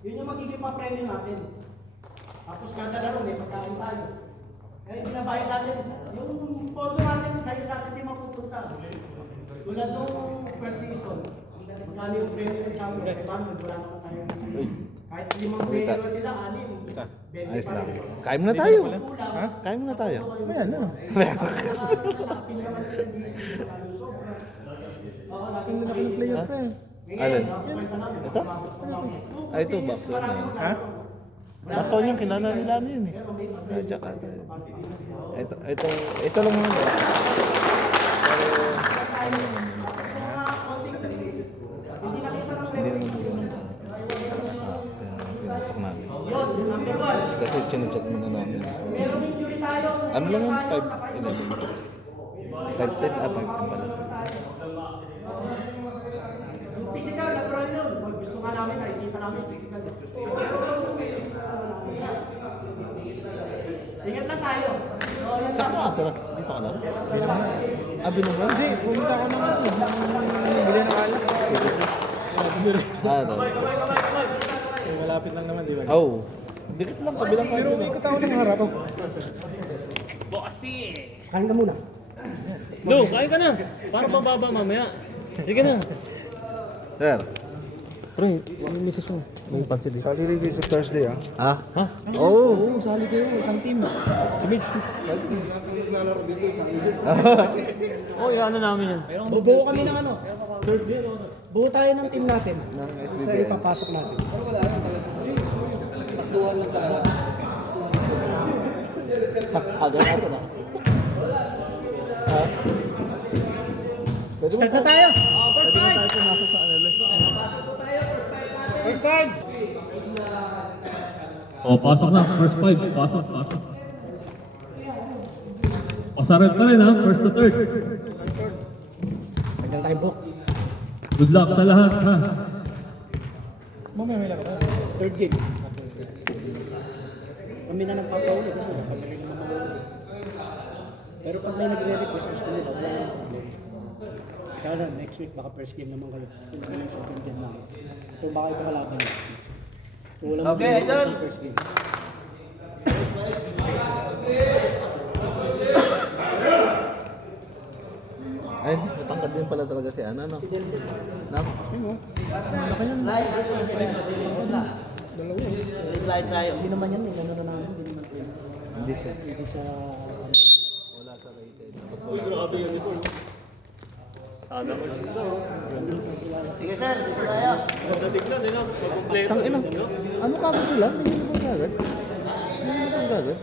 Yun yung magiging pa-premium natin. Tapos kada laro may pagkain tayo. Kaya binabayad natin. Yung pondo natin sa atin di mapupunta. Tulad nung first season, magkano yung premium ng champion? 500, wala naman tayo. Kahit 5 player lang sila, 6. Ayos lang. Kain muna tayo. Ha? Kain muna tayo. Ayan na. Tingnan na yung player pa eh. Alin? Ito? Ay, ito. Backdoor na yun. Ha? Backdoor yung kilala nila ano yun eh. Jack ata yun. Ito lang muna. Hindi naman dito. Pinasok namin. Kasi chinecheck muna namin. Ano lang yun? 5'11". 5'10", 5'10" pala. Physical, natural yun. Gusto nga namin, nakikita namin physical. Ingat lang tayo. Saan ka tira? Dito ka lang? Binungan? Hindi, pumunta ako naman. Bili na kala. Ito. Malapit lang naman, di ba? Oh. Dikit lang, kabilang kayo. Pero ikot ako ng harap. Bossy! Kain ka muna. Lo, kain ka na! Para bababa mamaya. Sige na. Sir. Pre, yung misis mo. May pansin dito. Sali rin sa Thursday ah. Ha? Ha? Oh. Oo, sali kayo. Isang team. Si miss. Oh, ano namin yan. Bubuo kami ng ano. Buo tayo ng team natin. Sa ipapasok natin. Takduhan lang talaga. Agad natin ah. Start na tayo. Pwede na tayo pumasok sa analyst. First time. Oh, pasok na. First 5. Pasok. Pasarap pa rin ha. First to third. Tagal tayo book. Good luck sa lahat ha. Mamaya may lang ako. Third game. Kami na nagpapauli kasi wala kami rin naman mauli. Pero pag may nagre-request gusto nila, wala nang problema. Kaya na, next week baka first game naman kayo. Kung saan yung second game namin. Ito baka ito kalaban nyo. So, walang magre-request ng first game. Ay, natangkad din pala talaga si Ana, no? Hindi naman yan, may gano'n na namin. Hindi naman po yan. Hindi siya. Hindi sa... Wala sa rated. Grabe yun ito. Sana ko dito. Sige sir, dito tayo. Natignan eh no? Makumpleto. Tangina. Ano kagad sila? May uniform kagad? May uniform kagad?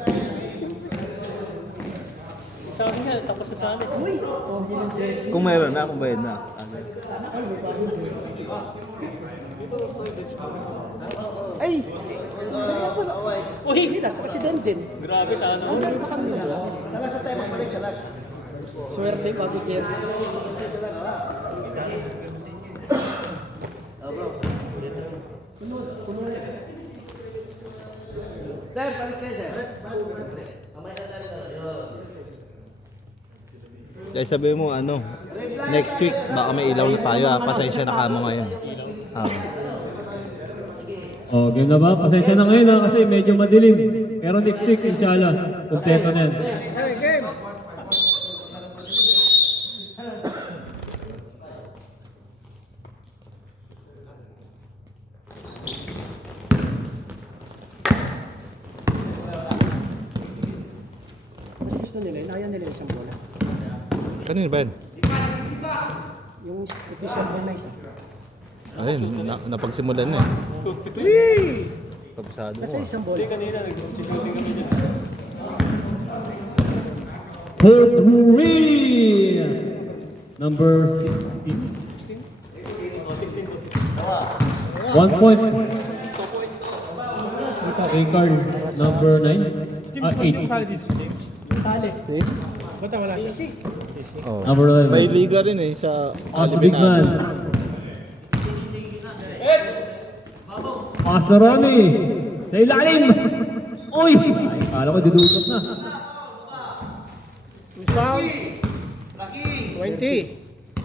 Sabi nga, tapos sa sali. Kung mayroon na, kung bayad na. Ay! Ganyan pala. Uy, hindi last kasi din. Grabe, sana. Ang galing kasama mo dyan. Kalas sa tayo magpalik, kalas. Swerte, pati years. Sir, balik kayo, sir. Kaya sabi mo, ano, next week, baka may ilaw na tayo ha. Pasensya na kamo ngayon. Oh, game na ba? Pasensya na ngayon ha kasi medyo madilim. Pero next week, inshallah, kumpleto na yan. Mas gusto nila, inaya nila yung isang bola. Kanino ba yan? Yung official ball na isa. Ayun, napagsimulan na eh. Pagpasado mo. Kasi isang bola. Kanina, nag-shooting kami dyan. For three! Number 16. 1 point. Kay Carl, number 9. 8. Sali dito si James. Sali. See? Ba't wala siya? Easy. Oh. Number 11. May liga rin eh sa Pass the big man. Pass na Ronnie. Sa ilalim. Uy! Ay, kala ko didukot na. Sound. 20. 30.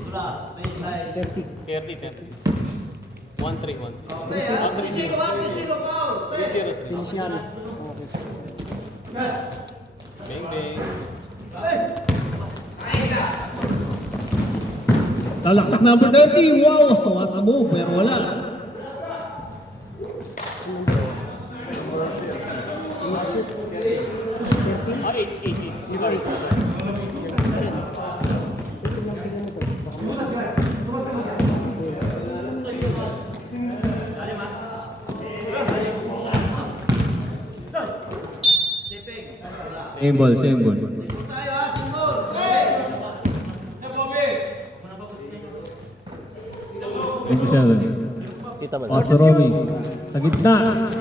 30. 1-3. 1-3. Feliciano. Bang, bang. Talaksak number 30. Wow! What a move, pero wala. Ah, 8. Sorry. Same ball, same ball. 27. Pastor Romy. Sa gitna.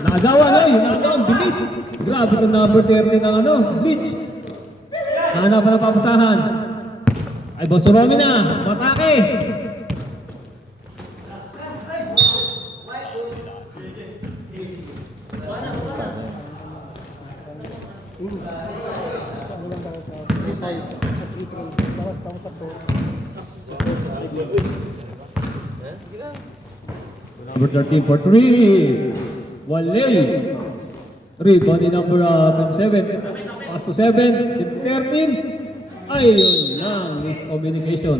Nakagawa na yun. Nakagawa. Bilis. Grabe itong number 30 ng ano. Glitch. Nahanapan ng papasahan. Ay, Pastor Romy na. Matake. Number 13 for 3. Waley. Rebound in number 27. Pass to 7. 13. Ayun lang. Miscommunication.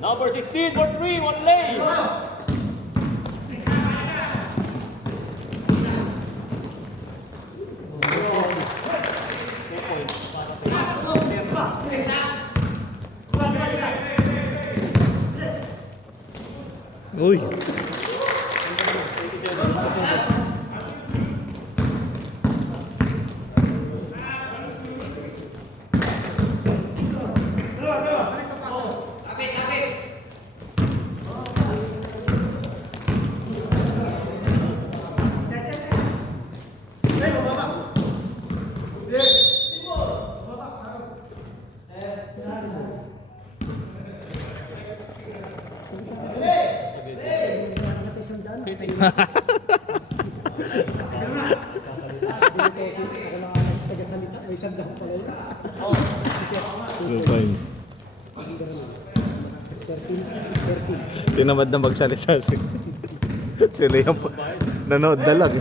Number 16 for 3, one lane. Uy. Good points. Tinamad na magsalita si Liam. Nanood na lang.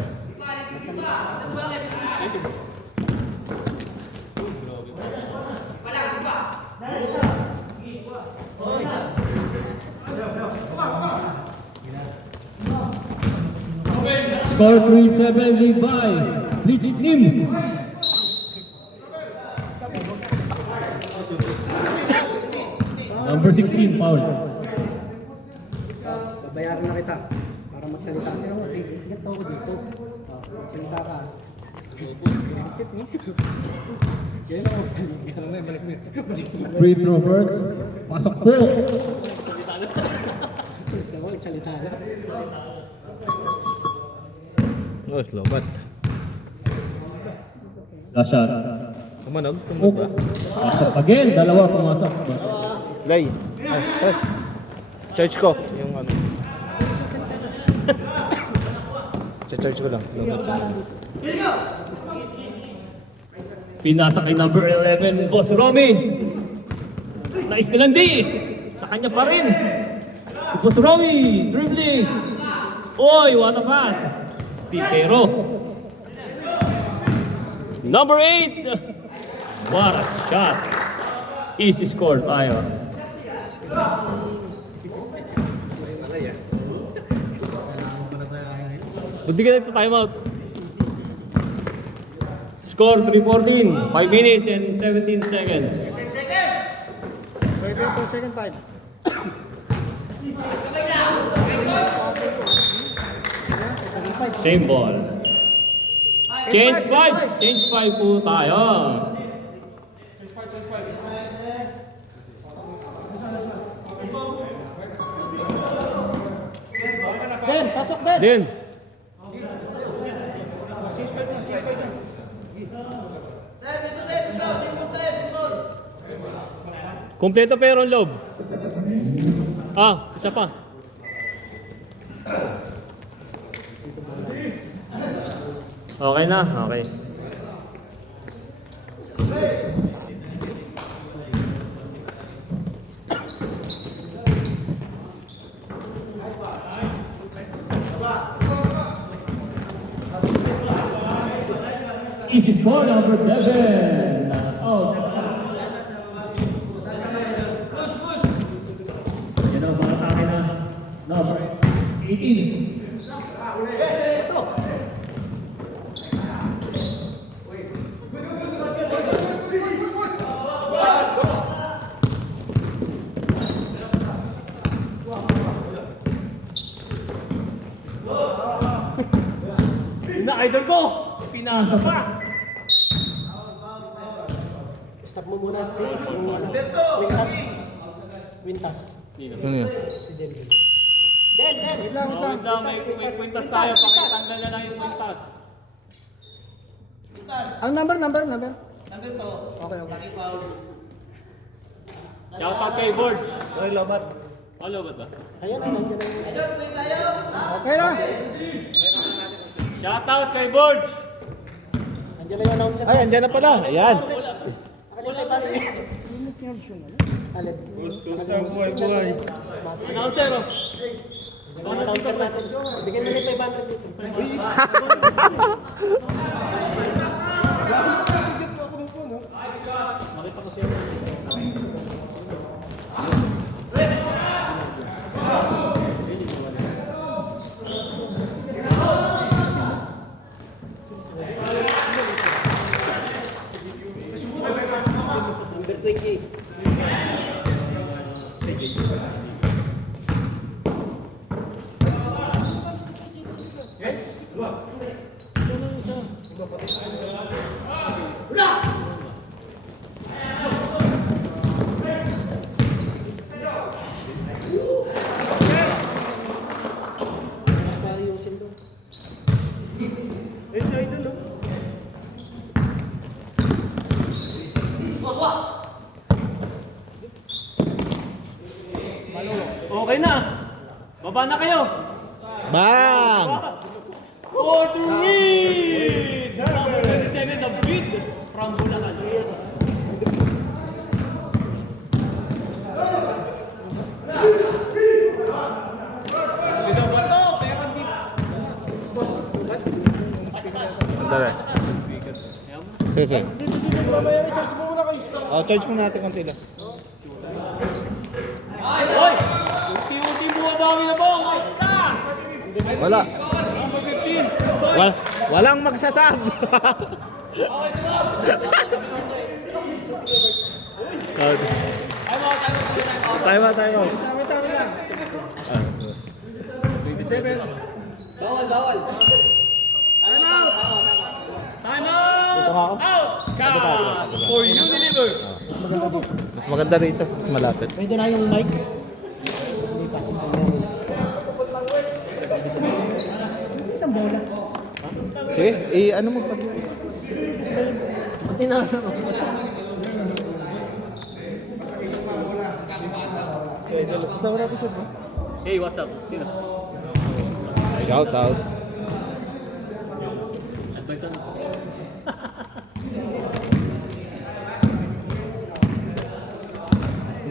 Score 3-7 lead by Bleach Team. Number 16 foul. Babayaran na kita para magsalita. Pero ganito ako dito. Magsalita ka. Yan ako. Free throw first. Pasok po. Magsalita na. Oh, lobat. Last shot. Kumanog? Oh, Kumanog ba? pasok again. Dalawa pumasok. Lay. Ay. Charge ko. Yung ano. Charge ko lang. Lobat. Pinasa kay number 11, Boss Romy. Nais nilandi. Sa kanya pa rin. Boss Romy, dribbling. Oy, what a pass. Steve Pero. Number 8. What a shot. Easy score tayo. Buti ka na ito timeout. Score 3-14. 5 minutes and 17 seconds. Second time. Same ball. Change 5. Change 5 po tayo. Den, pasok Den. Din. Kompleto pero ang loob. Ah, isa pa. Okay na, okay. Easy score number 7. Oh. Yan ang mga atake na number 18. Na-idol ko! Pinasa pa! Stop mo muna. Yung ano, Wintas. Ano yun? Si Denver. Den! Wait lang, wait lang. Wait lang, may kwintas tayo. Pakitanggal na lang yung kwintas. Ang number. Number 2. Okay. Shoutout kay Board. Oy, lobat. Ano ba ba? Ayan na, nandiyan na yung... Idol, play tayo! Okay na. Shoutout kay Board. Nandiyan na yung announcer. Ay, andyan na pala. Ayan. Nakalipay pa rin. Alip. Kumusta ang buhay? Announcer, oh. Yung announcer natin. Bigyan mo na yung 500 dito. Makita ko siya. Number 28. Mas mariusin doon. Eh, si Idol, oh. Okay na. Baba na kayo. Bang! For to read! Number 27, the bid from Bulacan. Dali. Sige, sige. Oh, charge mo natin konti lang. Hoy! Unti-unti bumadami na bong! Wala. Number 15. Walang magsasab. Tayo ba? Bawal! Time out! Dito nga ako. Out! For Unilever. Mas maganda rito. Mas malapit. Pwede na yung mic. Isang bola. Sige, ano mo pag... Hey, what's up? Sino? Shout out. Advice ano?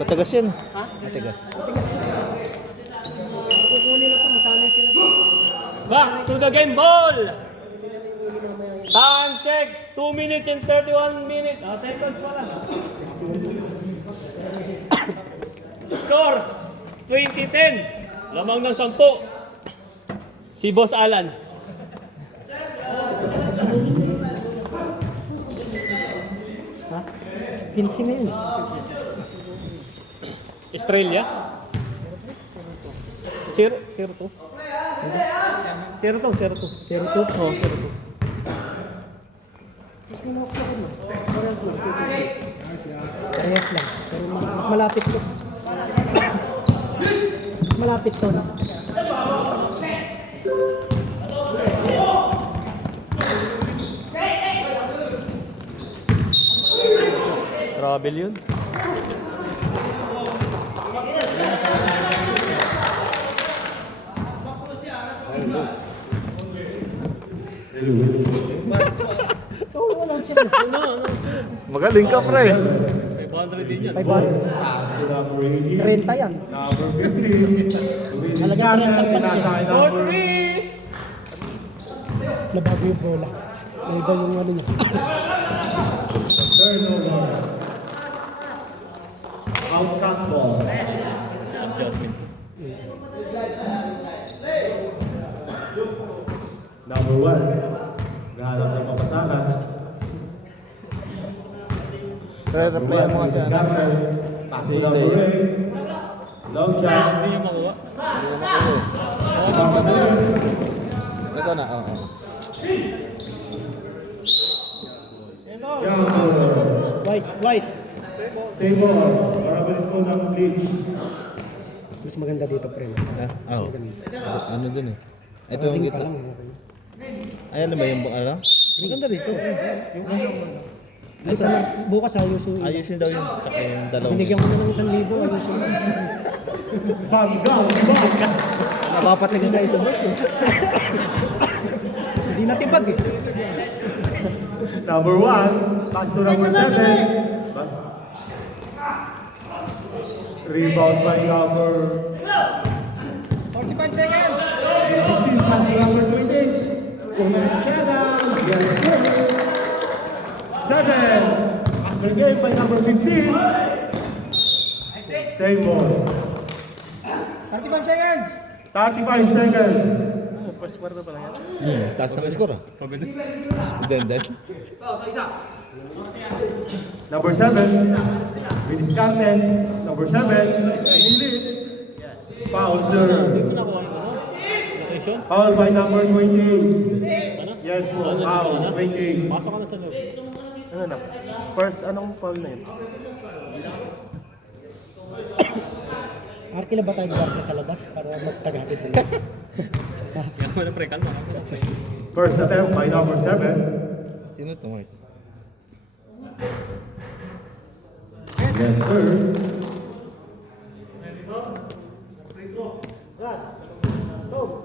Matagas yan. Ha? Matagas. Kukunin na po, masanay sila. Back to the game ball! Time check! 2 minutes and 31 minutes. Seconds pala. Score! 20-10. Lamang ng 10. Si Boss Alan. Ha? 15 na yun. Australia? 0-2. 0-2. 0-2? Oo, 0-2. Parehas lang. Parehas lang. Pero mas malapit to. Mas malapit to. No? Travel yun. Oo, walang sila. Ano? Magaling ka, pre. 500 din yan. 30 yan. Number 15. Luis Iscarnel. Nasa kay number Nabago yung bola. Naiba yung ano niya. turnover. Outcast ball. Adjustment. Number 1. Gahanap ng papasahan. Pre, replyan mo kasi. Iscarnel. Pass to number 8. Long shot. Hindi niya makuha. Ito na, oo. Jumper. White. Save ball. Para balik po ng lead. Mas maganda dito, pre. Oo. Ano dun eh? Ito yung ito. Ayan na ba yung ano? Maganda rito. Bukas ayusin. Ayusin daw yung tsaka yung dalawang. Binigyan ko na ng 1,000, ayusin. Hanggang. Napapatingin na ito, boss. Hindi natibag eh. Number 1. Pass to number 7. Pass. Rebound by number 45 seconds. 16. Pass to number 20. Umachada. Yes, sir. 7. Pass the game by number 15. Same ball. 35 seconds. 35 seconds. Taas ng score ah. Then. Number 7. Luis Iscarnel. Number 7. Pinili. Foul, sir. Location? Foul by number 28. Yes po, foul. 28. Pasok ka na sa loob. Ano na? First, anong foul na yun? Arki na ba tayo guardia sa labas para magtagatid sila? Kaya mo na pre, kalma. First attempt by number 7. Sino to, Mark? Yes, sir.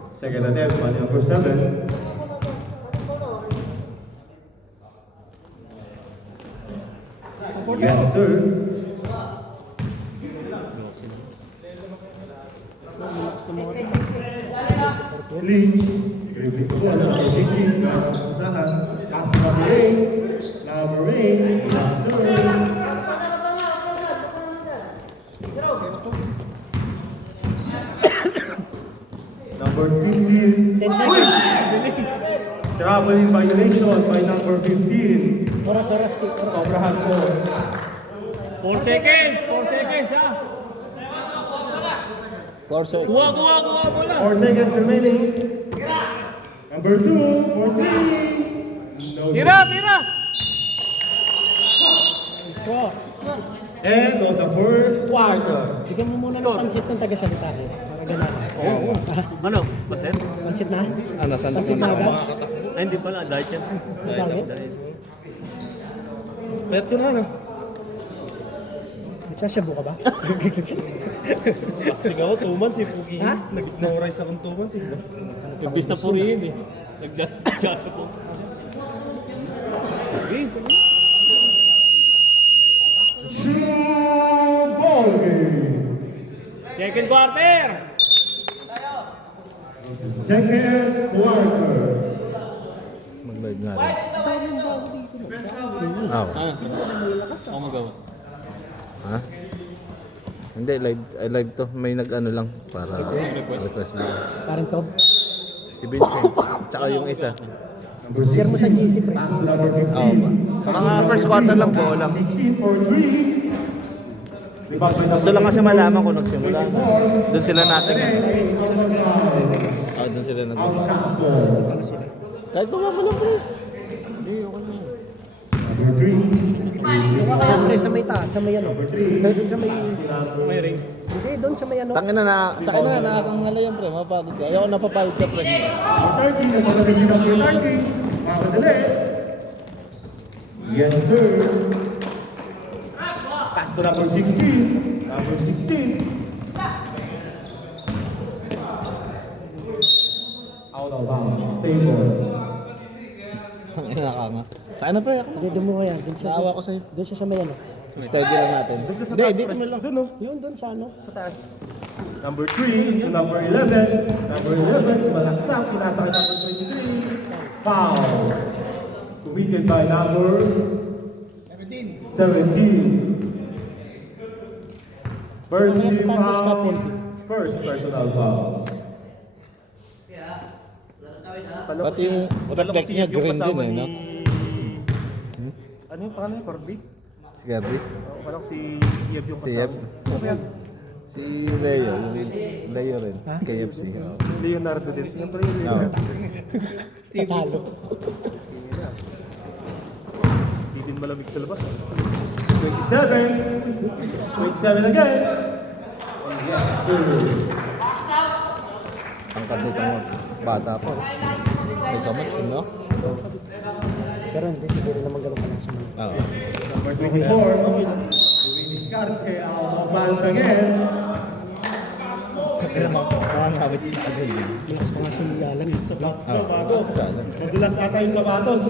Second attempt by number 7. Yes, sir. Lynch. Repeat po, number 16. Pasahan. Pass to number 8. Number 8. Yes, sir. Number 15. 10 seconds. Traveling violation by number 15. Oras. Sobrahan po. 4 seconds! 4 seconds ha! 4 seconds. Kuha bola! 4 seconds remaining. Number 2 for 3. No. Tira! Score. And on the first quarter. Bigyan mo muna ng pansit ng taga-salita eh. Para ganun. Oo. Ano? Pasen? Pansit na? Ah, nasan Pansit na agad? Ay, hindi pala. Diet yan. Bakit? Bet ko na, no? Nagsasyabu ka ba? Pastig ako, 2 months eh, Pugi. Ha? Nag-snowrise akong 2 months eh. Imbis na purihin eh. Nagdadya po. Ball game. Second quarter! Second quarter. Mag-live nga rin. Ah, Ako magawa. ha? Hindi, live to. May nag-ano lang para request lang. Parang Tob. Si Vincent. Tsaka yung isa. Number Share mo sa 16. GC, pre. Pass to number 15. Oo ba? Sa mga first quarter lang po lang. 16 for 3. Rebound by Gusto lang kasi malaman kung nagsimula. Doon sila natin. Ah, doon sila nag Outcast ball. Kahit pa mo lang, pre. Number 3. Yung kaya pre sa may taas, sa may ano. Doon sa may... May ring. Hindi, doon sa may ano. Tangin na sa akin na nakakangala yan, pre. Mapagod ka. Ayoko napapagod ka, pre. 30. Nakalagay si number 30. Makakadali. Yes, sir. Pass to number 16. Number 16. Out of bounds. Same ball. Tangin na nakanga. Saan na pre? Ako na. Doon mo kaya, doon sa Naawa ko sa'yo. Doon siya sa may ano. Steady lang natin. Hindi, dito mo lang. Doon, no? Yun doon sa ano. Sa taas. Number 3 to number 11. Number 11, sumalaksak. Pinasa kay number 23. Foul. Committed by number 17. First team foul. First personal foul. Pati yung reflect niya green din eh, no? Ano yung pangalan niya? Corby? Si Kirby. Parang si Yeb yung Si kasama. Yeb. Sino ba yan? Si Leo. Yung Leo rin. Si KFC. Oh. Leonardo din. Yan pala yung Oo. Leonardo. Tatalo. Hindi din malamig sa labas. 27. 27 again. Yes, sir. Ang kanito mo. Bata pa. May kamot, no? Pero hindi rin naman ganun ka lang sa mga. Oo. Number 24. Diniscarte out of bounds again. Pero makakawang habit siya agad. Lakas pa nga siya lang eh. Sapatos. Sana. Madulas ata yung sapatos.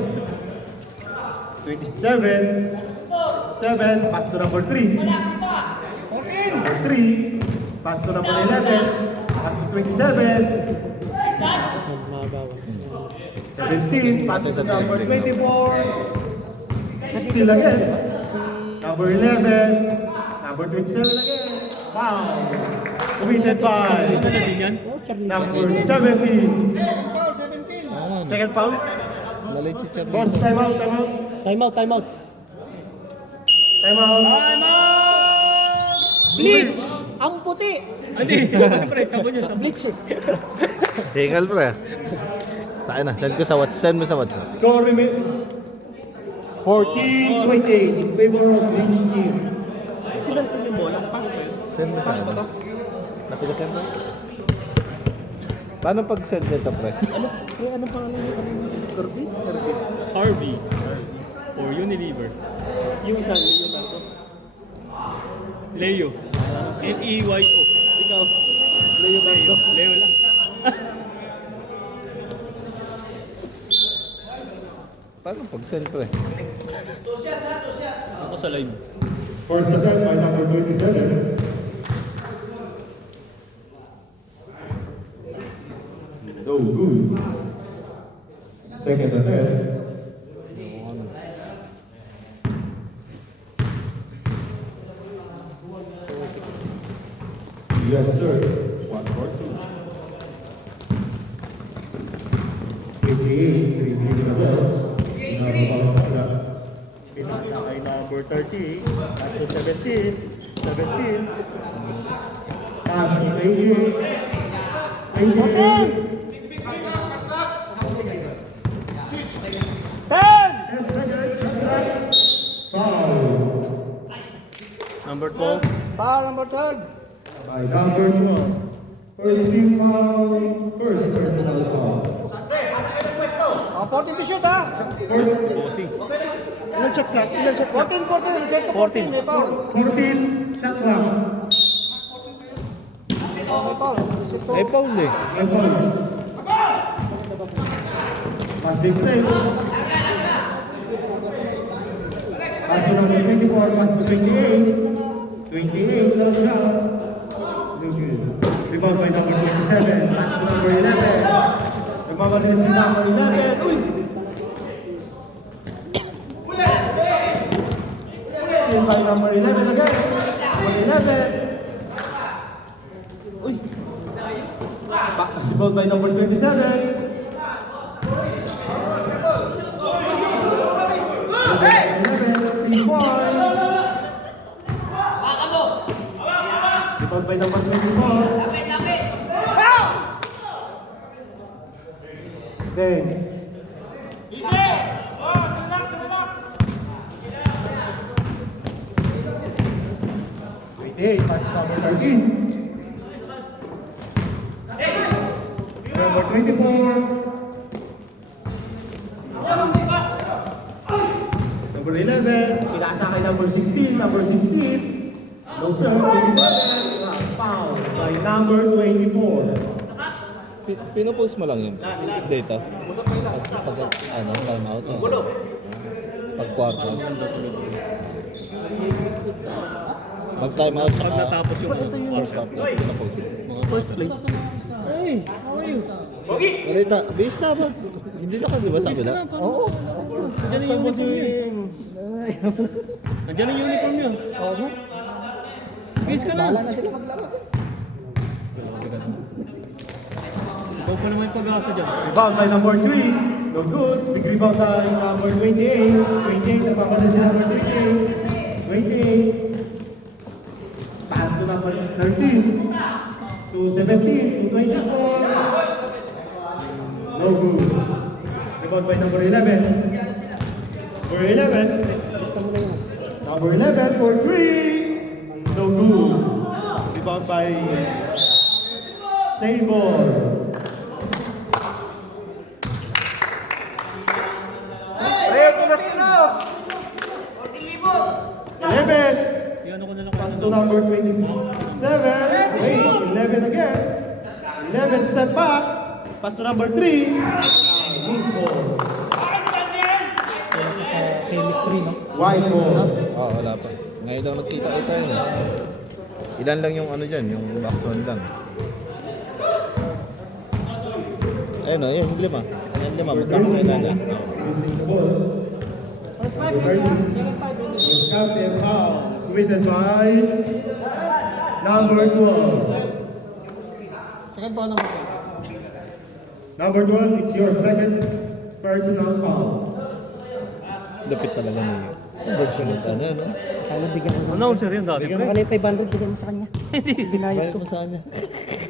27. 7. Pass to number 3. Number 3. Pass to number 11. Pass to 27. Magawa. 17. Pass to number 24. Still again. Number 11. Number 27 again. Wow. Committed by number 17. Second foul. Nalit si Charlie. Boss, time out, time out. Time out, time out. Time out. Bleach! Ang puti! Hindi, pre, sabon yun, sabon. Bleach eh. Hingal pre. Saan na? Send ko sa WhatsApp. Send mo sa WhatsApp. Score remain 14-28 in favor of Bleach team. Pinantin yung bola. Paano ba yun? Send mo sa ano? Napigasan mo? Paano pag-send nito pre? Anong pangalan niya kanina? Kirby? Kirby. Harvey. Or Unilever. Yung isa, Leonardo. Leo. L-E-Y-O. Ikaw, Leonardo. Leo lang. Paano pag-send pre? Ako sa live. First attempt by number 27. No good. Second attempt. Yes, sir. 1-4-2. 58, 3 na ball. Pinasa kay number 30, pass to 17, 17. Pass to 28, 28. 10! Foul. Number 12. Foul number 12. By number 12. First team foul, first personal foul. 14 to shoot ha. Bossing. Ilang shot ka? Ilang shot? 14, 14. Reset to 14. May foul. 14, shot clock. May foul. Reset to. Ay, Paul eh. May foul. Pass big play. Pass to number 24, pass to 28. 28, long shot. No good. Rebound by number 27, pass to number 11. Nagmamalis si number 11. Uy! Still by number 11 again. Number 11. Uy! Rebound by number 27. Rebound by number 24. Then. Hey, pass number 13. Number 24. Number 11. Pinasa kay number 16. Number 16. No sir. 27. Foul by number 24. Pinopost mo lang yun. Data. Pag ano, time out. Pag quarter. Mag time out Pag natapos yung first half. First place. Hey, how are you? Marita, base na ba? Hindi na ka, di ba sa kabila? Oo. Nandiyan yung uniform niya. Nandiyan yung uniform niya. Oo. Base ka na. Bahala na sila maglaro dyan. Ikaw pa naman yung pag-asa dyan. Rebound by number 3. No good. Big rebound by number 28. 28. Napapala si number 28. 28. Pass to number 13. To 17. To 24. No good. Rebound by number 11. Number 11. Number 11 for 3. No good. Rebound by Sable. Yan ako na lang. Pass to number 27. Wait, 11 again. 11 step back. Pass to number 3. Loose ball. Sa chemistry, no? Wide ball. Oo, wala pa. Ngayon lang nagkita-kita yun. Ilan lang yung ano dyan, yung back one lang. Ayun o, yung lima. Yung lima, magkakailan na. Captain foul. Committed by number 12. Second ball naman. Number 12, it's your second personal foul. Lapit talaga na yun. Virtual na ano, no? Kaya bigyan mo. Announcer yun dati. Bigyan mo ka na yung 500, bigyan mo sa kanya. Binayad Bayad ko. mo saan niya?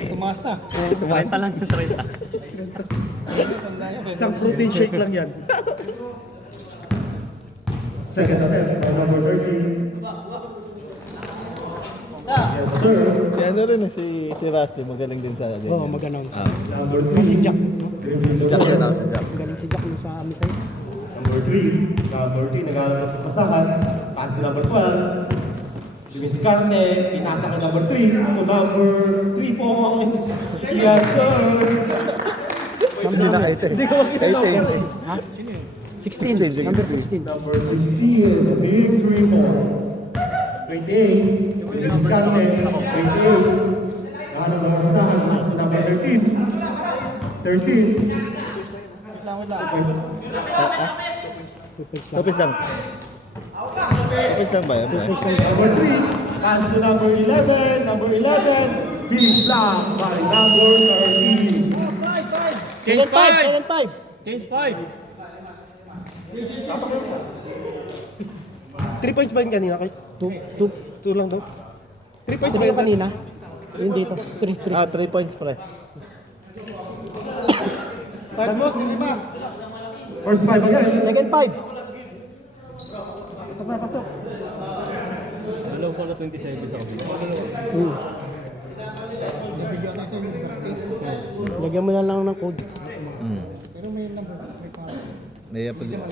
Tumaas na. 30 lang yung 30. Isang protein shake lang yan. Second attempt by number 13. Yes, sir. Si ano rin, si Rusty, magaling din sa ganyan. Oo, mag-announce. Number 3. Si Jack. Si Jack yan ako, si Jack. Galing si Jack yung sa amin sa'yo. Number 3. Number 3, nag-aaral ng pasahan. Pass to number 12. Luis Carne, pinasa ko number 3. To number 3 points. Yes, sir. Hindi na kayo. Hindi ko makita. Ha? 16. Number 16. Number 16, the big 3 points. 28. Luis Carne, 28. Nagaaral ng pasahan. Pass to number 13. 13. Tupis lang. Tupis lang ba yan? Number 3, pass to number 11. Number 11, big block by number 13. Change 5! 7-5. Change 5! 3 points ba yun kanina, guys? 2 lang daw. 3 points ba Sabi yun ko kanina. Yung dito. 3-3. Ah, 3 points pre. First 5 again. Second 5. Pasok na, pasok. Dalaw ko na 27 sa kabila. Lagyan mo na lang ng code. Naiya pa din.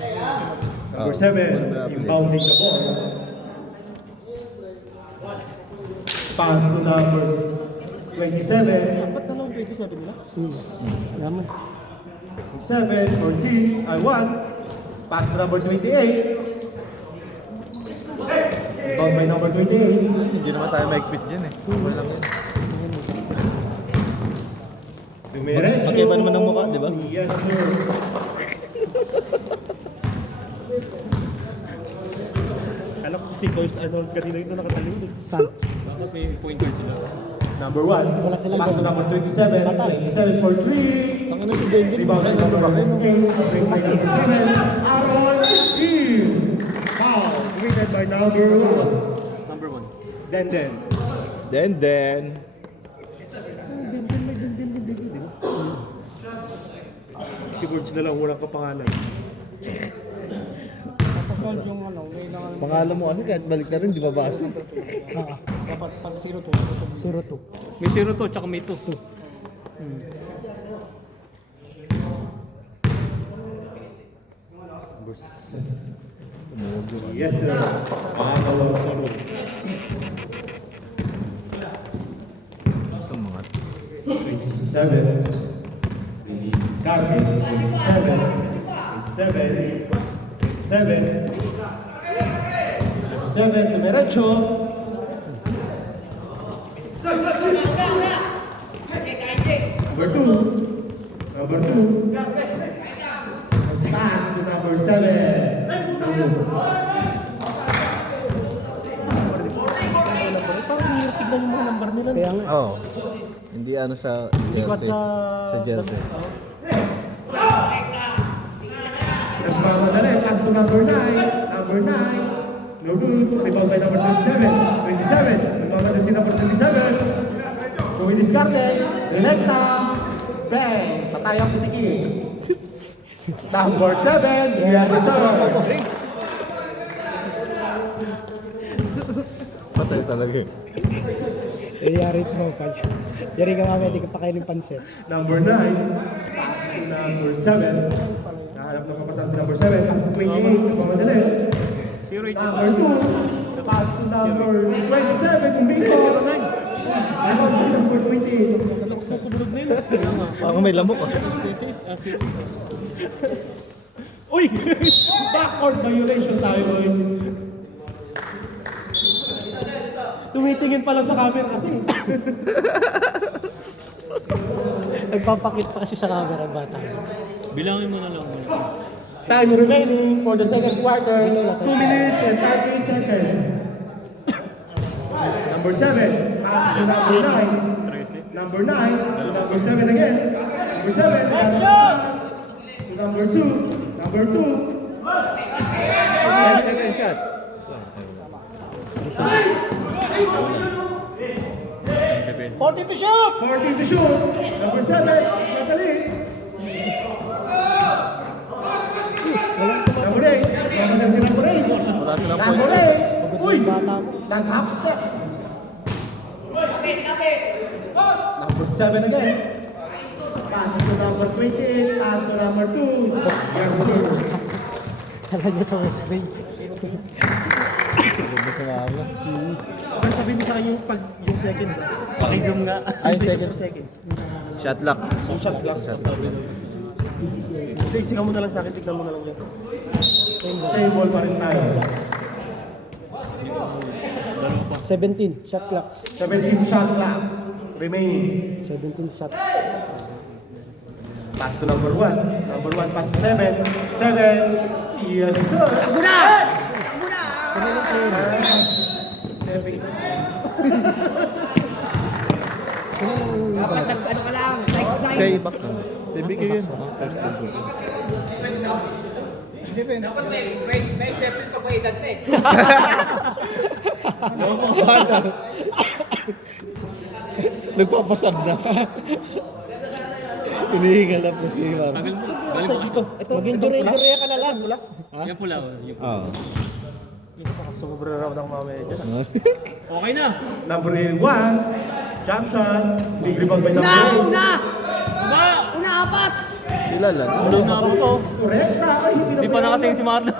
Number 7, inbounding the ball. Pass to number 27. Ba't na lang 27 nila? Yaman. 7, 14, I 1. Pass to number 28. Inbound by number 28. Hindi naman tayo mag-quit dyan eh. Okay lang yun. Dumiretso. Magkaiba naman ang mukha, di ba? Yes, sir. Alam ko si Coach Arnold kanina ito nakatalim. Saan? Bakit may pointer sila? Number 1. Wala silang Pass to goal. number 27. 27 for 3. Ang ano si Dendin, Rebound by number ba kayo? 8. Straight by number 7. Aaron Eve. Foul. Committed by number 1. Number 1. Denden. Denden. Si Coach na lang walang kapangalan. Tapos yung ano, kailangan. Pangalan mo kasi kahit balik na rin, di ba basa? Dapat pag 0-2. 0-2. May 0 to, tsaka may 2. Yes, sir. Pangalawang laro. Basta mga 27. Scarpet. 27. 27. 27. 7, Dumerecho. Number 2. Number 2. Nice pass to number 7. Kaya nga. Oh. Hindi ano sa jersey. Sa jersey. Nagmamadali, pass to number 9. Number 9. No good. Rebound by number 27. 27. Nagmamadali si number 27. Kung i-discarte, Directa. Bang! Patay ang putiki. Number 7. Yes, sir. Patay talaga. Yari ito mo pa. Yari ka mamaya, di ka pa kayo ng pansit. Number 9. Pass to number 7. Nahanap na papasan si number 7. Pass to 28. Nagmamadali. Number 2. Pass to number 27. Umbiko. Rebound by number 28. Parang may lamok ah. Uy! Backcourt violation tayo, boys. Tumitingin pala sa camera kasi. Nagpapakit pa kasi sa camera bata. Bilangin mo na lang. Time remaining for the second quarter. 2 minutes and 30 seconds. Number 7. Pass to number 9. Number 9 to number 7 again. Number 7. To number 2. Number 2. Second shot. 40 to shoot! 14 to shoot. Number 7. Natalie. Number 8. Number si number 8. Wala silang Number point. 8. Uy! Bata mo. Nag-half step. Number 7 again. Pass to number 28. Pass to number 2. Yes, sir. Talaga sa West Bay. Ganda sa mga. Pero sabihin mo sa akin yung seconds. Pakizoom nga. Ay, second. Seconds. Shot lock. Shot lang. Shot lock lang. Hindi, sigaw mo na lang sa akin. Tignan mo na lang yan. Same ball pa rin tayo. 17 shot clocks. 17 shot clock. Remaining. 17 shot. Pass to number 1. Number 1 pass to 7. 7. Yes, sir. Ako na! Ako na! 7. Dapat ano ka lang, nice time. Okay, back na. Bibigay yun. First and goal. Dapat may exception pag may edad na eh. Bata. Nagpapasad na. Hinihingal na po si Mar. Mag-injury ka na lang. Wala. Yan pula. Yung... Oo. Sobra raw ng mamaya dyan. Okay na. Number 1. Jump shot. Big rebound by number 8. Una, apat! Sila lang. Ano na ako to? Correct na. Ay, Hindi pa nakatingin si Marlon.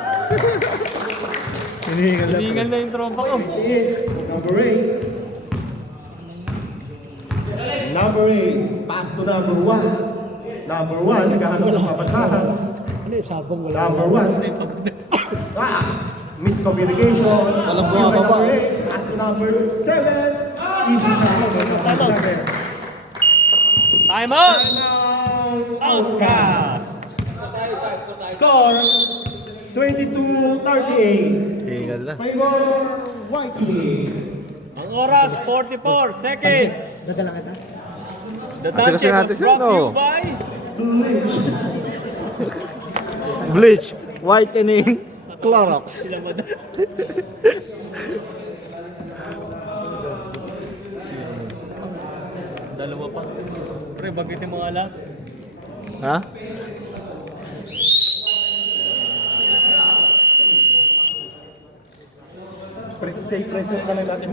Hinihingal na po. Hiningal na yung tropa ko. Number 8. Number 8. Pass to number 1. Number 1. Naghahanap ng papasahan. Ano yung sabong wala? Number 1. Miscommunication. Walang bumababa. Number 8. Pass to number 7. Easy shot. Number 7. Time out! Outcast. Score 22-38. Hingal na. Favor Whitey. Ang oras, 44 seconds. Dadala kita. The Kasi time check natin was siya, brought to you no? by... Bleach. Whitening. Clorox. Sila madam. Dalawa pa. Pre, bakit yung mga alam? Ha? Safe present na lang natin.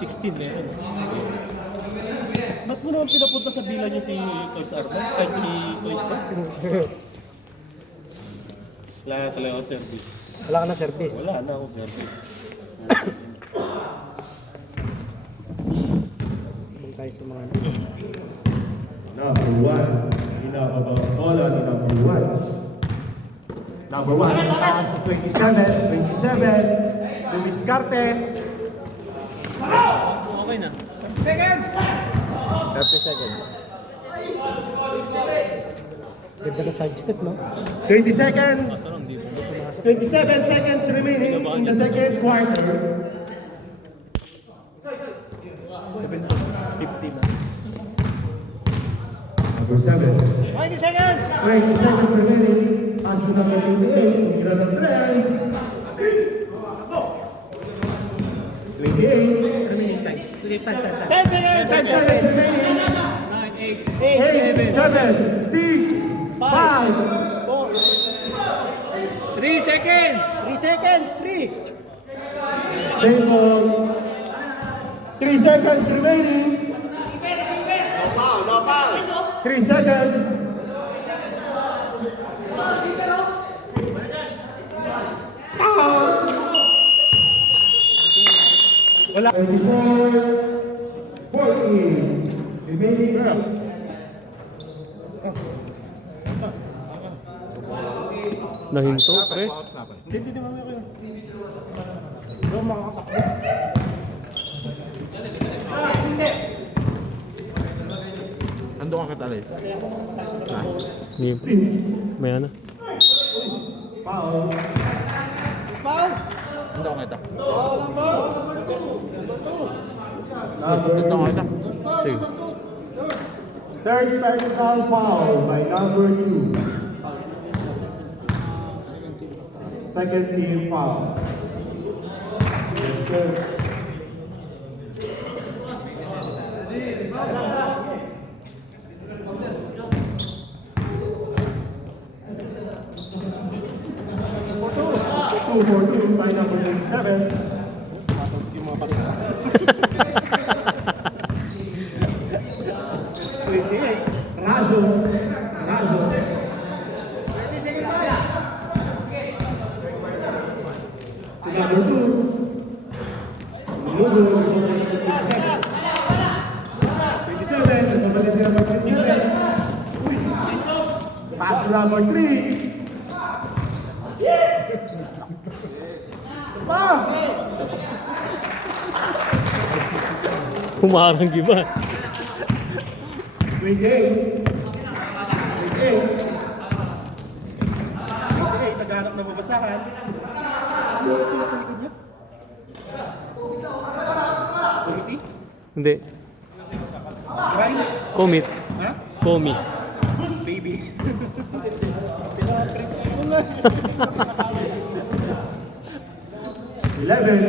16 meron. Ba't mo naman pinapunta sa bilan niyo si Toys R Us? Ay, si Toys R Us? Wala na talaga akong service. Wala ka na service. Wala na akong service. Kung tayo sa mga Number 1. Inababa ang bola ni number 1. Number 1, pass to 27. Luis Carte. 30 seconds. Ganda ka side step, no? 20 seconds. 27 seconds remaining in the second quarter. 50 na. Number 7. 20 seconds! 20 seconds remaining. Pass to number 28. Grado 3. 28. Remaining time. 10 seconds! 10 seconds remaining. 8, 7, 6, 5, 3 seconds! 3 seconds! 3! same ball. 3 seconds remaining. No foul! 3 seconds. Wala. 24, 40. Remaining. Nahinto, pre. Ando ka katali. May ano? Foul. Ando ka kita. Number Ando ka kita. Sige. third personal foul by number 2. Second team foul. Yes, sir. Two for two by number 27. Tapos yung mga paksa. 28. Razo. To number 2. Lugo. 27. Nagbabalik si number 27. Uy. Pass to number 3. Humarang giba. 28. 28, naghanap na babasahan. Ano sulat sa likod niya? Committee? Hindi. Crime? Commit. Ha? Commit. Baby. Eleven.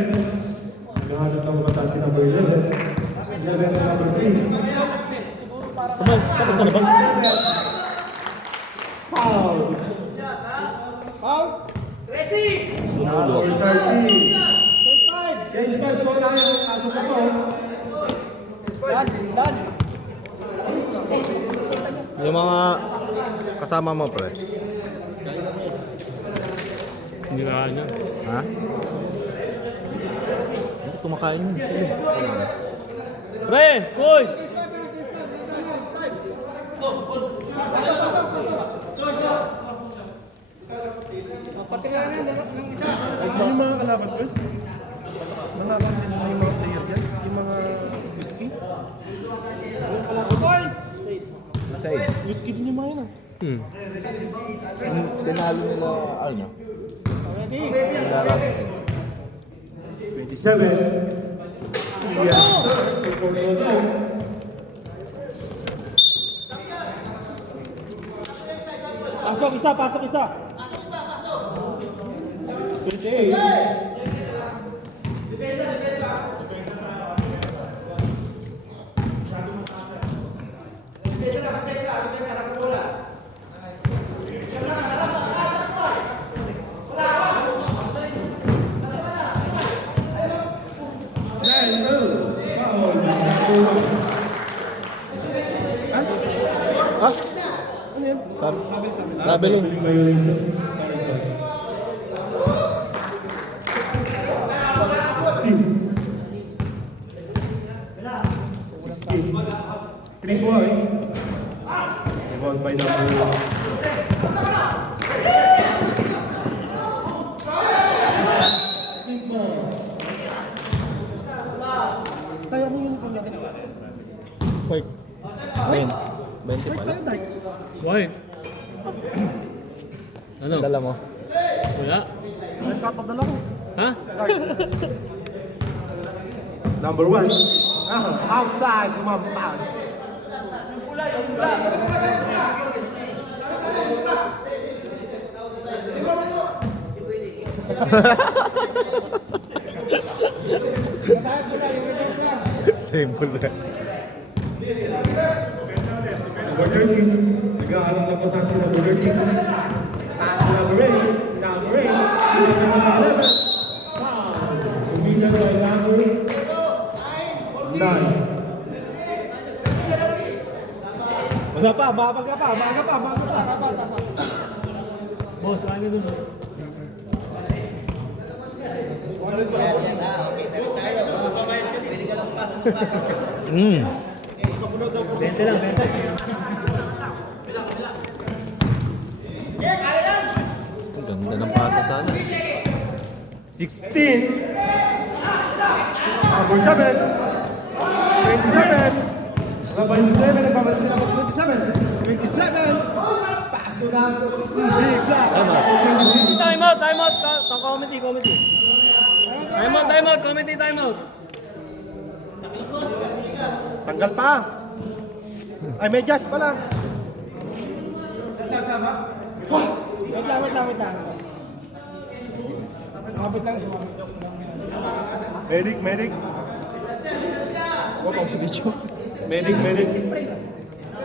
Naghanap na babasahan si number 11. 11 to number 3. Tapos na ba? Foul. Number 30. Case 5 po tayo. Pasok na po. Yung mga kasama mo, pre. Hindi na kanya. Ha? Hindi kumakain yun. Pre! Hoy! Yung mga kalaban, Chris? Nalaban din mo yung mga player yan? Yung mga whiskey? Sa'yo. Whiskey din yung mga yun ah. Tinalo nila, ano? Nila Rusty. 27. Yes, sir. Pasok isa. 28. Ha? Traveling. Three points. Rebound by number 20 pala. Why? Ano? Dala mo. Wala? Nagkatadala ko. Ha? Number 1. Outside, kumampas. Simple na. Number 13. Nag-aaral na pa sa atin number 13. Pass to number 8. Number 8. Number 11. Foul. Umilan by number 9. Maaga pa. Boss, kain ka dun. Mm. 20 lang, 20. Ang ganda ng pasa sana. 16. Number 7. 27. Nabalik 7. Nagbabalik sila ng 27. 27. Pass to number 3. Time out. Committee. Time out. Committee, time out. Tanggal pa. Ay, may gas pala. Wait lang. Mabot lang. Medic. Huwag ako sa video. Medic.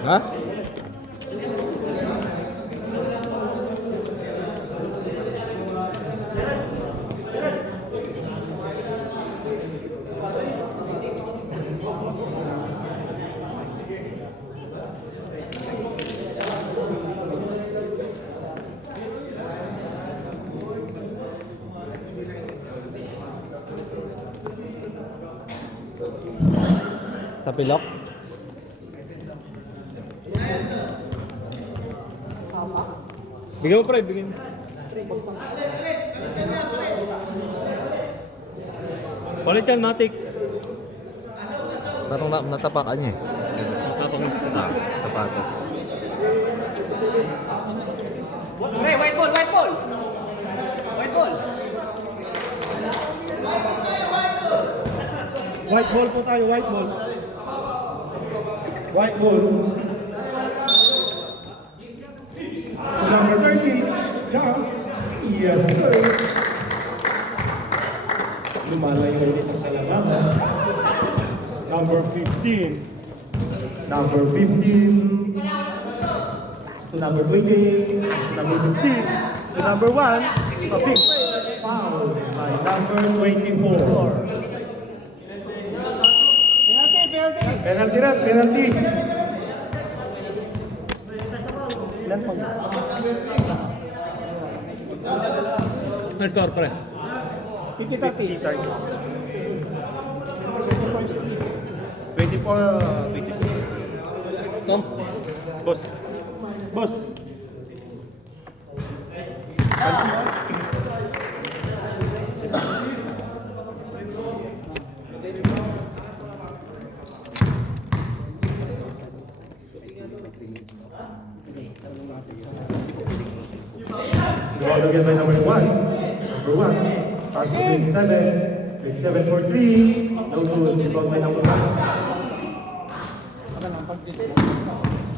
Ha? Tapilok? Bigyan mo, pre. Bigyan mo. Palit yan, Matic. Parang natapakan niya eh. Tapang. Sapatos. Hey, white ball. White ball po tayo, white ball. White ball. Number 30. Jump. Yes, sir. Lumalayo ulit ang Alabama. Number 15. Number 15. Pass to number 20. Pass to number 15. To number 1. A big foul by number 24. Penalty. Ilan pa? Ano score, pre? 50-30. 24. Tom? Boss. Ball again by number 1. Number 1. Pass to 27. 27 for 3. No good. Ball by number 1.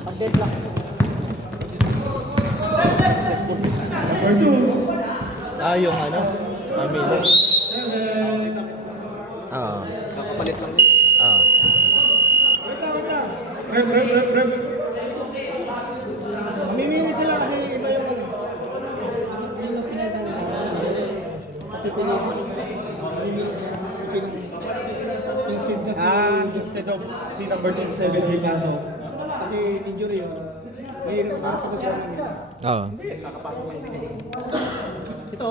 Pag-dead lang. Number 2. Yung ano? Mamili. Ah. Kakapalit lang. Ah. Rep. Mamimili sila kasi iba yung ano. Pipili ko. Mamimili sila. Instead of si number 27 yung kaso. Kasi injury yun. May nakapagkasuhan lang yun. Ah. Ito.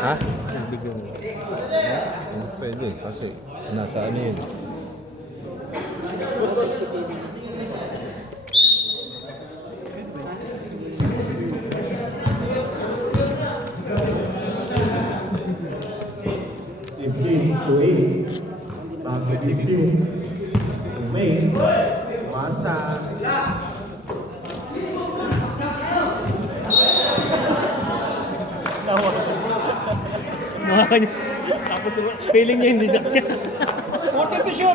Ha? Pwede kasi nasa ano yun. to 8. Back to 15. To May. Wasa. Tapos feeling niya hindi siya. 40 to shoot!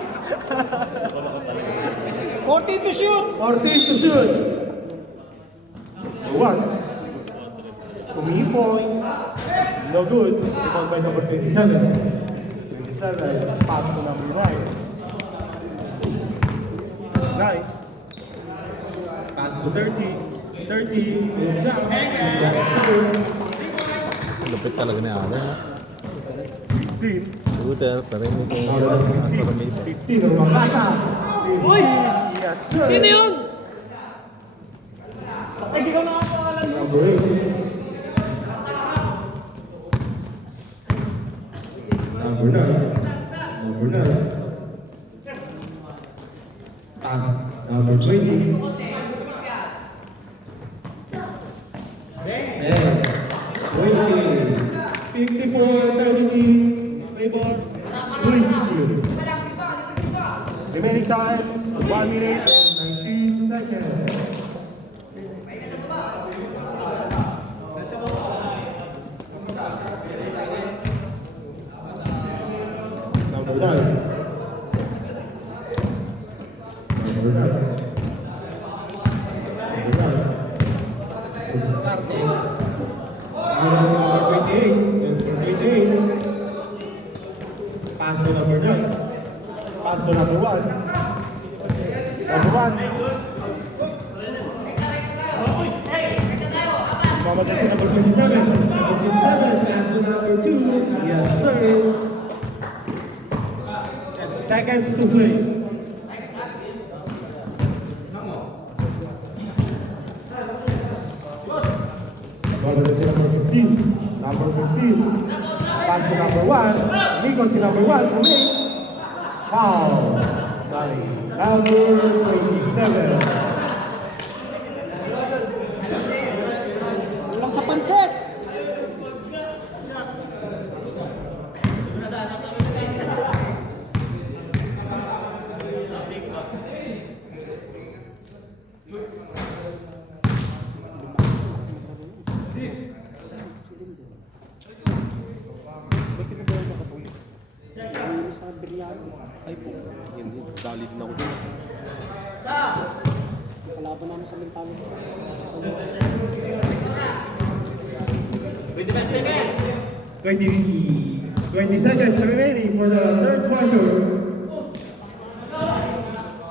40 to shoot! 40 to shoot. 1. Kumi points. No good. Rebound by number 27. 27. Pass to number 9. 9. Pass to 30. 30. Lupit talaga ni Alan, ha? 15. Shooter, perimeter, 15 ang makasa. Uy! Yes, sir. Sino yun? Number 8. Number 9. Number 9. Pass. Number 20. And 20. 54-30. Favor. 22. Remaining time, 1 minute and 19 seconds. Number 9. Number 9. Number 28. Number 28. Pass to number 9. Pass to number 1. Number 1. Mama Jesse, number 27. Number 27. Pass to number 2. Yes, sir. Seconds to play. Mama Jesse, number 15. Number 15. Pass to number 1. Nikon si number 1. To me. Foul. Nice. Number 27. Walang sa pansit! Kalaban namin sa mentalo. 20 seconds remaining for the third quarter.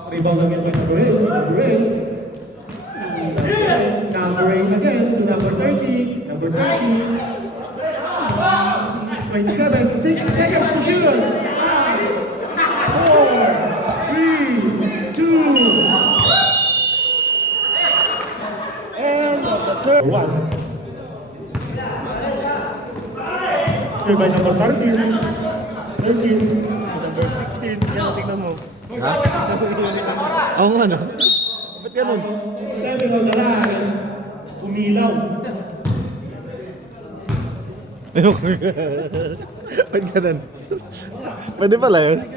Rebound again by number 8. Number 8. Number 8 again to number 30. Number 30. 27. 6 seconds to shoot. 5, 4, 3, 2. End of the third one. Here by number 13. 13. Number 16. Yan, tingnan mo. Ha? Oo nga, no? Ba't ganun? Stepping on the line. Umilaw. Ba't ganun? Pwede pala yun?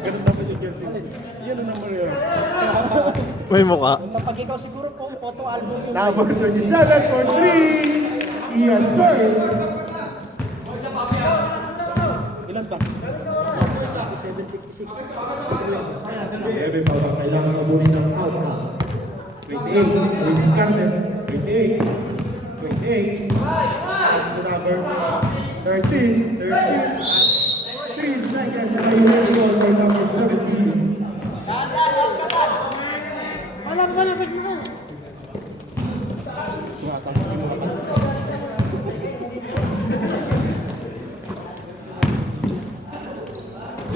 Ganun dapat yung jersey. Yan ang number yun. May mukha. Kapag ikaw siguro po, photo album yung Number 27 for 3. Yes, sir. Ilan ba? 756. Every pa ba kailangan mabunin ng outcast? 28. Discarded. 28. 28. Pass to number 13. 13. 3 seconds remaining for number 17. Wala, basta mo.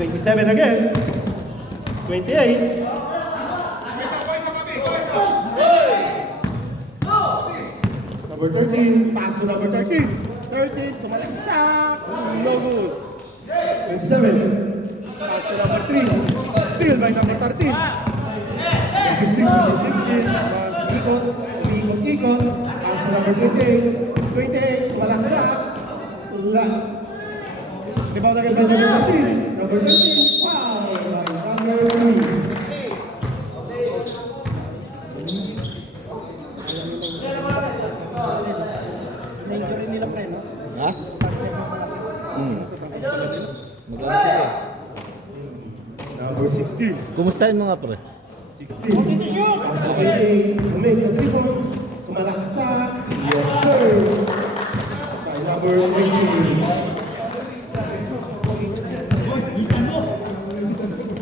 27 again. 28. Number 13. Pass to number 13. 13. Sumalagsak. No good. 27. Pass to number 3. Still by number 13. 16. 16. Ikot. Ikot. Ikot. Pass to number 28. 28. Sumalagsak. Wala. Rebound again by number 13. Number 13, foul by number 3. Na-injury nila pre, no? Ha? Magaling sila. Number 16. Kumustahin mo nga pre? 16. Okay, makes a 3-point. Sumalaksak. Yes, sir. By number 20.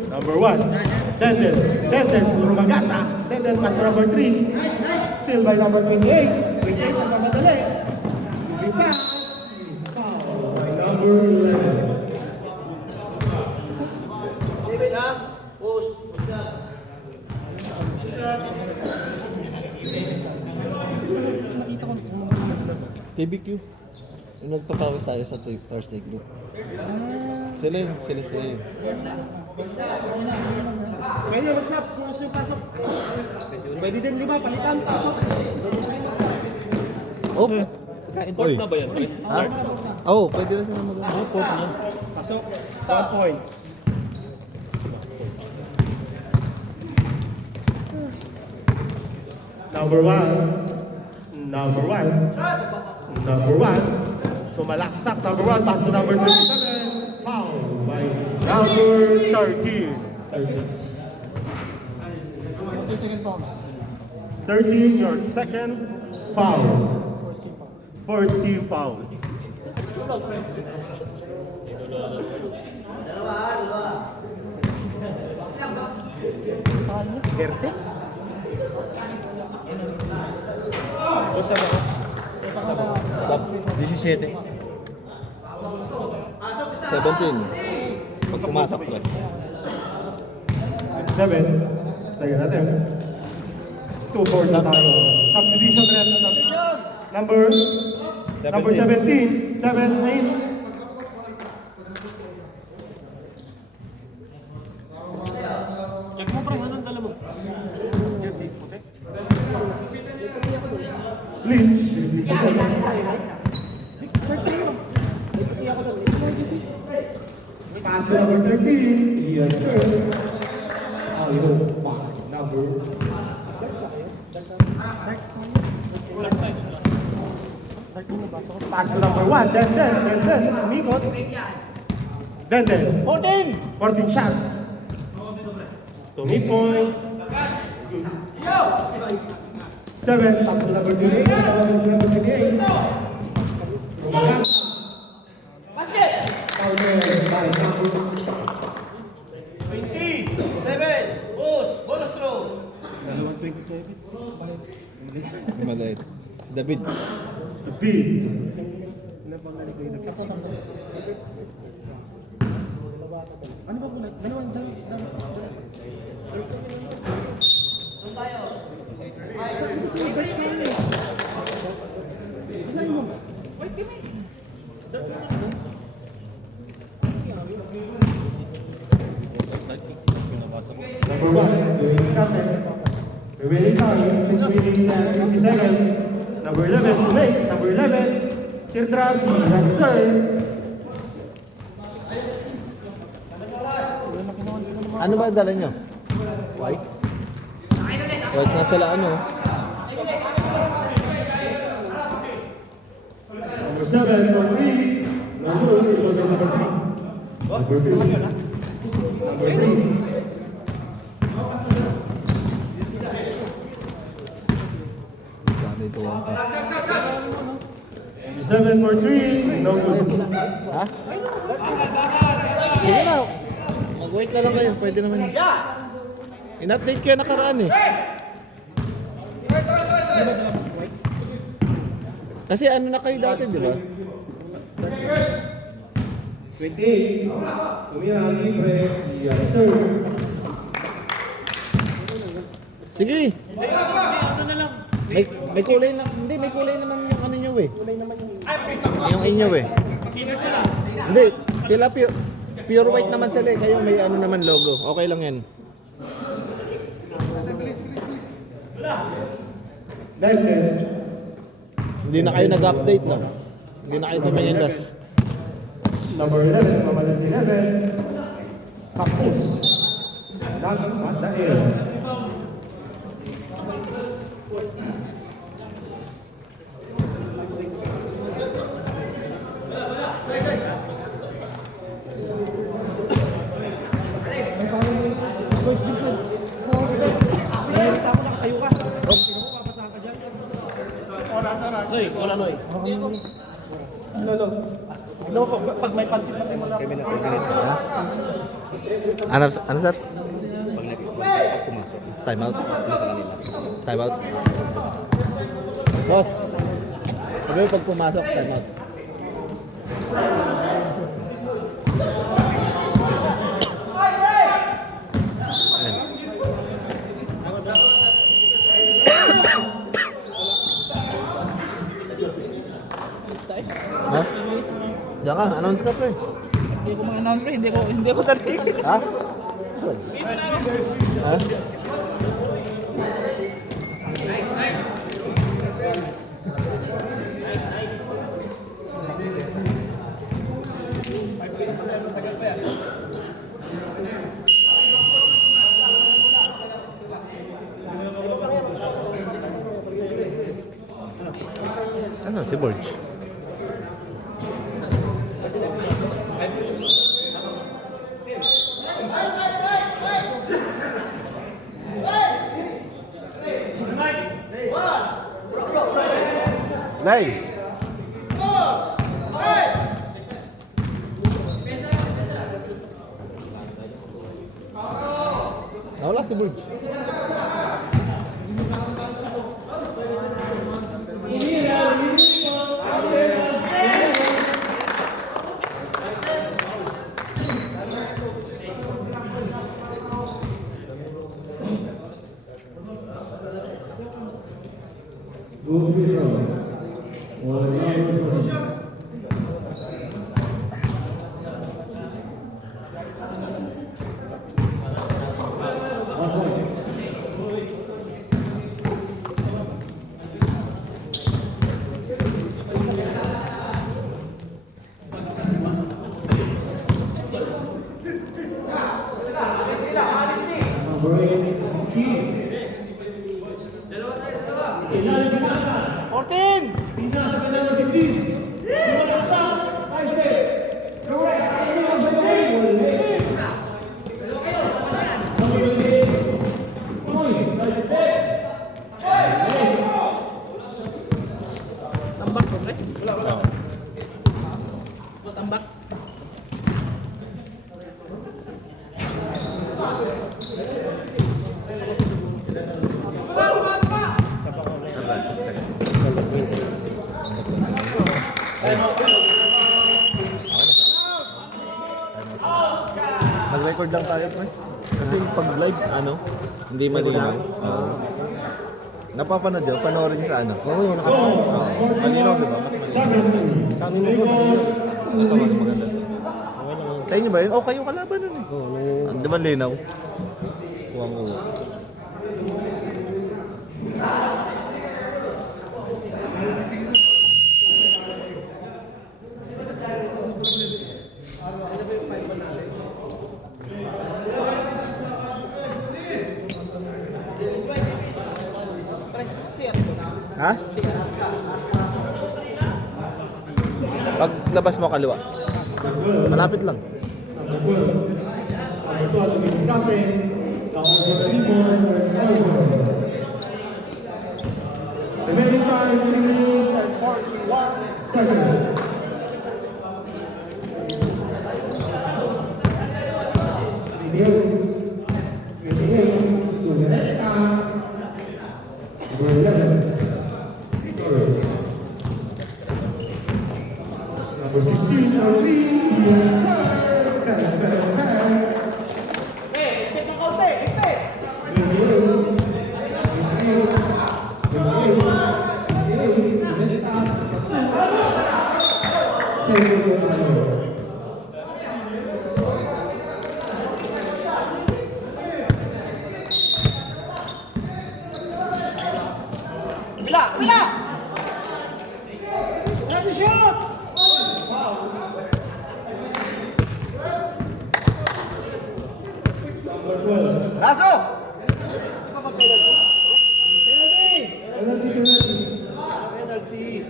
Number 1. Denden. Rumagasa. Denden pass to number 3. Still by number 28. 28 ang mamadali. Moving back. Foul by number 11. TBQ. Yung nagpapawis tayo sa Thursday group. Sila yun. Pwede, what's up? Kung gusto yung pasok. Pwede din, di ba? Palitan, pasok. Oh. Import na ba yan? Ha? Oo, pwede na sila mag-import na. Pasok. 1 point. Number 1. So malaksak. Number 1. Pass to number 27. Foul by number 13. 13, your second foul. First team foul. Gerte? Stop. 17. 17. Pag pumasok pre. 7. Second attempt. 2-4 na tayo. Subdivision red. Number 17. 7-8. Check mo pre, anong dala mo? Lynch. Pass to number 13. Yes, sir. Ayaw pa. Number. Pass to number 1. Denden. Umikot. Denden. 14 shot. 2 points. 7. Pass to number 28. Number 28. Rumagasa. Counter by number 27. Bonus throw. Maliit. Si David. B. Number 1, doing starter. Remaining time, 6 minutes and 50 seconds. Number 11, to make. Number 11, Tirtrap, yes sir. Ano ba dala nyo? White? White na sila ano? Number 7 for 3. Number 3 for number 3. Number 3. Number 3. Sana ito ang pass. 7 for 3. No good. Ha? Sige na. Mag-wait na lang kayo. Pwede naman yun. In-update kayo nakaraan eh. Kasi ano na kayo dati, di ba? 28. Tumira libre. Yes sir. Sige. May kulay na, hindi, may kulay naman yung ano nyo eh. Yung inyo eh. Hindi, sila pure white naman sila eh. Kayo may ano naman logo. Okay lang yan. Denden. Hindi na kayo nag-update na. Hindi na kayo tumingin last. number 11, Mamalas 11, Kapus. Not at the air. Noy, wala Noy. Pag may pansit natin mo lang. Ano sir? Pumasok. Time out. Time out. Boss. Sabi mo pag pumasok, time out. Ha? Diyan ka, announce ka pre. Hindi ko ma-announce pa, hindi ko sarili. Ha? Ha? Ano si Borge? Nay! Nawala si Burj. Tambak ko, pre. Wala. Tambak. Nag-record lang tayo, pre. Kasi pag live, hindi malinaw. Napapanood yun, panoorin sa Oo, malinaw, di ba? Sa amin mo ito, mas maganda. Sa inyo ba yun? Kayo kalaban nun eh. Di ba linaw? Wow. Ha? Pag labas mo kaliwa. Malapit lang. Ito ang mix natin. Tapos sa rebound, remaining time, 3 minutes and 41 seconds. Number 16, Arlie, yes sir! Hey, higpit ng kaunti, higpit! Number 12. Raso! Penalty.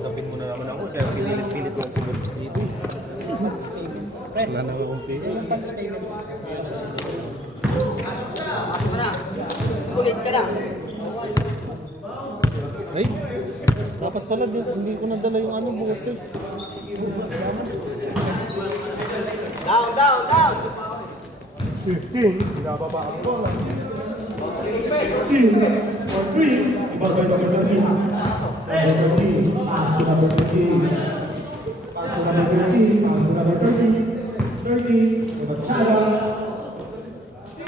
Tapin mo na naman ako, kaya pinilit-pilit ko ang pumunta dito. Wala naman akong pili. Kulit ka na. Ay, dapat pala hindi ko nadala yung ano buti. Down, down, down! 15. Pinababa ang bola. 15. For 3. Ibabay number 13. Number 13. Pass to number 13. Pass to number 13. Pass to number 13. 13. Machada.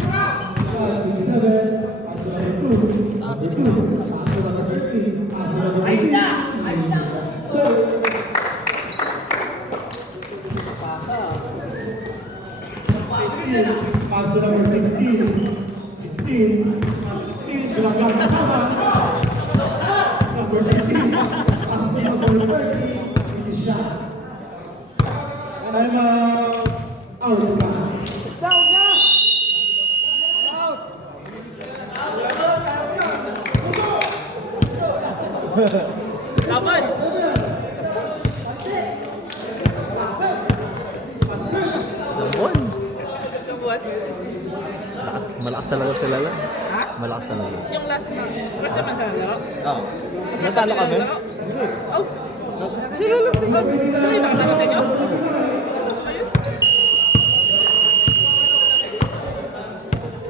Pass to 7. Pass to number 2. Number 2. Pass to number 13. Pass to number 13. Serve. Pass to number 16. 16. 16. Bilanggan kasama. Number 13. Pass to number 30. It is shot. I'm out of pass. Down na! Laban! Isang buwan. Malakas talaga sila lang. Ha? Malakas talaga. Yung last na. First naman sa laro. Oo. Natalo kami? Hindi. Oh! Sila lang din. Sino yung nakasama sa inyo?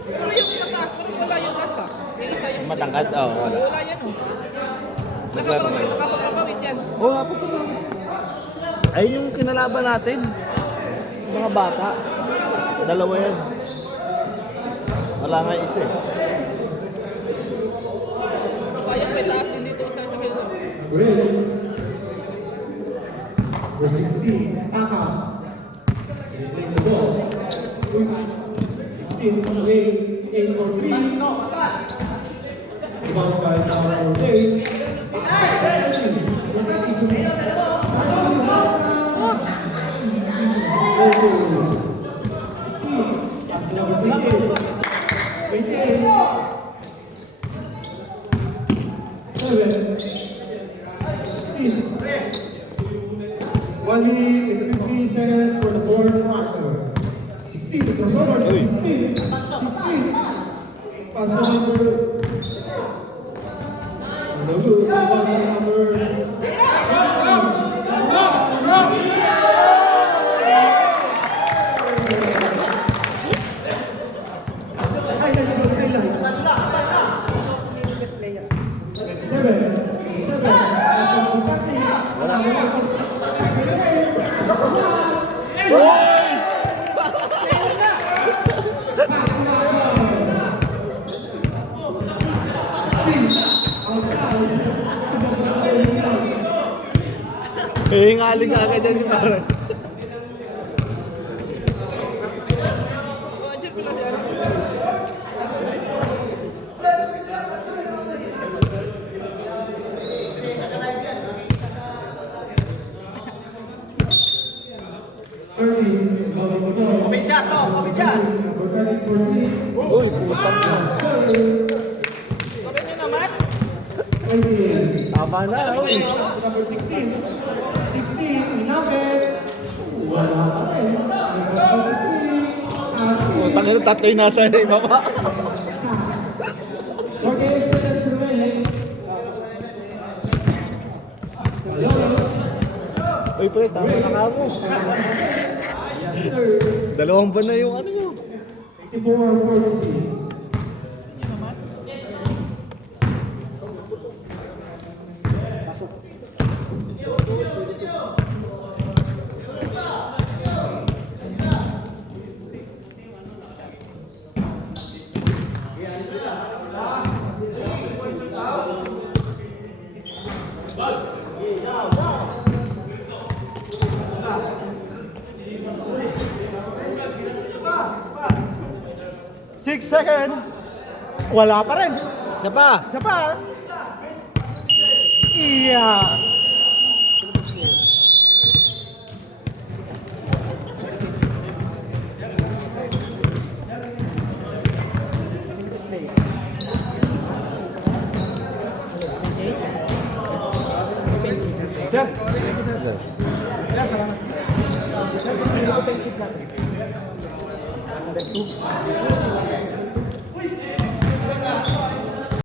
Pero yung mataas, parang wala yung last ah. Yung isa yung... Matangkad? Oo, wala. Wala yan oh. Naglaro na. Nakapagpapawis yan. Oo, nga po pala. Ayun yung kinalaban natin. Mga bata. Dalawa yan. Wala nga isa eh. Kaya may taas din dito isa sa kilo. Red. Number 16. Taka. Play the ball. 16 on the way. 8 for 3. Rebound by number 8. Pass to number 28. 28. 7. 16. 1 minute and 15 seconds for the fourth quarter. 16, the crossover, 16. 16. Pass to number. No good. Highlights, highlights. 7. 7. Pass to number 13. Hihingali ka agad yan si Parang. Oh, dyan pala dyan. Open shot to! Open shot! Uy, putang na. Sabi nyo naman? Tama na, uy. Number 16. 16, inapit. Wala pa rin. Putang na, tatlo yung nasa ibaba. 48 seconds remaining. Uy, pre, tama na ka mo. Yes, sir. Dalawang ba na yung ano nyo? 84-46. Six seconds! Wala pa rin! Isa pa. Isa pa! Singles play. Offensive natin. Number 2.